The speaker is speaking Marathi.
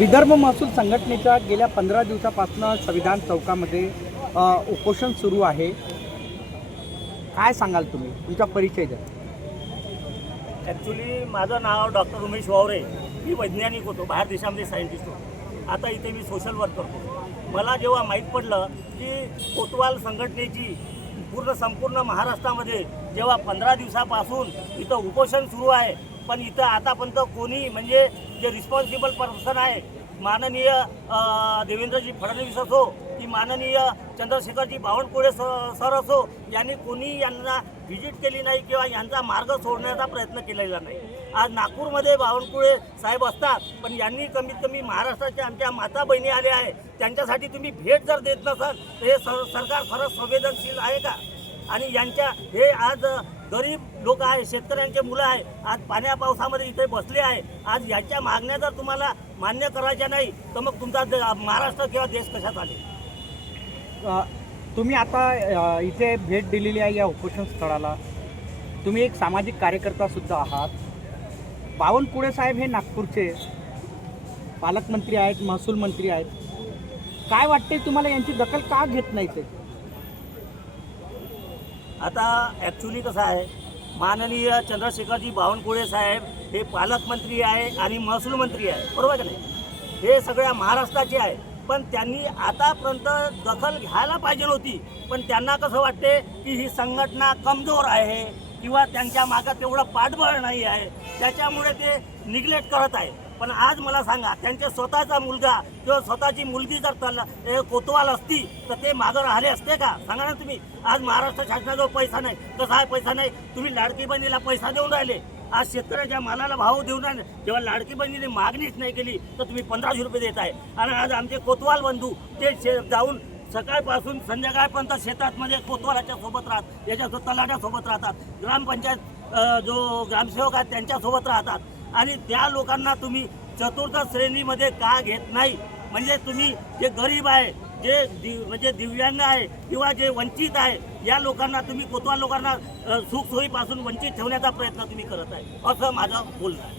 विदर्भ महसूल संघटनेच्या गेल्या पंधरा दिवसापासून संविधान चौकामध्ये उपोषण सुरू आहे. काय सांगाल तुम्ही? तुमचा परिचय द्या. ॲक्च्युली माझं नाव डॉक्टर उमेश वावरे. मी वैज्ञानिक होतो बाहेर देशामध्ये सायंटिस्ट होतो. आता इथे मी सोशल वर्क करतो. मला जेव्हा माहीत पडलं की कोतवाल संघटनेची पूर्ण संपूर्ण महाराष्ट्रामध्ये जेव्हा पंधरा दिवसापासून इथं उपोषण सुरू आहे पण इथं आतापर्यंत कोणी म्हणजे जे रिस्पॉन्सिबल पर्सन आहे माननीय देवेंद्रजी फडणवीस असो की माननीय चंद्रशेखरजी बावनकुळे स- सर असो यांनी कोणी यांना व्हिजिट केली नाही किंवा यांचा मार्ग सोडण्याचा प्रयत्न केलेला नाही. आज नागपूरमध्ये बावनकुळे साहेब असतात पण यांनी कमीत कमी महाराष्ट्राच्या आमच्या माता बहिणी आल्या आहे त्यांच्यासाठी तुम्ही भेट जर देत नसाल तर हे सर सरकार खरंच संवेदनशील आहे का? आणि यांच्या हे आज गरीब लोक आहे शेतकऱ्यांचे मुलं आहे आज पाण्या पावसामध्ये इथे बसले आहे. आज याच्या मागण्या जर तुम्हाला मान्य करायच्या नाही तर मग तुमचा महाराष्ट्र किंवा देश कशात चालेल तुम्ही आता इथे भेट दिलेली आहे या उपोषण स्थळाला. तुम्ही एक सामाजिक कार्यकर्ता सुद्धा आहात. बावनकुळे साहेब हे नागपूरचे पालकमंत्री आहेत महसूल मंत्री आहेत. काय वाटते तुम्हाला यांची दखल का घेत नाही ते? आता ॲक्च्युली कसं आहे माननीय चंद्रशेखरजी बावनकुळे साहेब हे पालकमंत्री आहे आणि महसूल मंत्री आहे बरोबर का नाही? हे सगळ्या महाराष्ट्राचे आहे. पण त्यांनी आतापर्यंत दखल घ्यायला पाहिजे नव्हती. पण त्यांना कसं वाटते की ही संघटना कमजोर आहे किंवा त्यांच्या मागं तेवढं पाठबळ नाही आहे त्याच्यामुळे ते निग्लेक्ट करत आहे पण आज मला सांगा त्यांच्या स्वतःचा मुलगा किंवा स्वतःची मुलगी जर त्यांना कोतवाल असती तर ते मागं राहिले असते का? सांगा ना तुम्ही. आज महाराष्ट्र शासनाजवळ पैसा नाही. कसा आहे पैसा नाही? तुम्ही लाडकी बहिणीला पैसा देऊन राहिले. आज शेतकऱ्याच्या मालाला भाव देऊन राहिले. जेव्हा लाडकी बहिणीने मागणीच नाही केली तर तुम्ही पंधराशे रुपये देत आहे. आणि आज आमचे कोतवाल बंधू ते शे जाऊन सकाळपासून संध्याकाळपर्यंत शेतातमध्ये कोतवालाच्या सोबत राहत याच्या तलाट्यासोबत राहतात. ग्रामपंचायत जो ग्रामसेवक आहेत त्यांच्यासोबत राहतात. आणि त्या लोकांना तुम्ही चतुर्थ श्रेणीमध्ये का घेत नाही? म्हणजे तुम्ही जे गरीब आहे जे दि म्हणजे दिव्यांग आहे किंवा जे वंचित आहे या लोकांना तुम्ही कोतवाल लोकांना सुखसोयीपासून वंचित ठेवण्याचा प्रयत्न तुम्ही करत आहे असं माझं बोलणं आहे.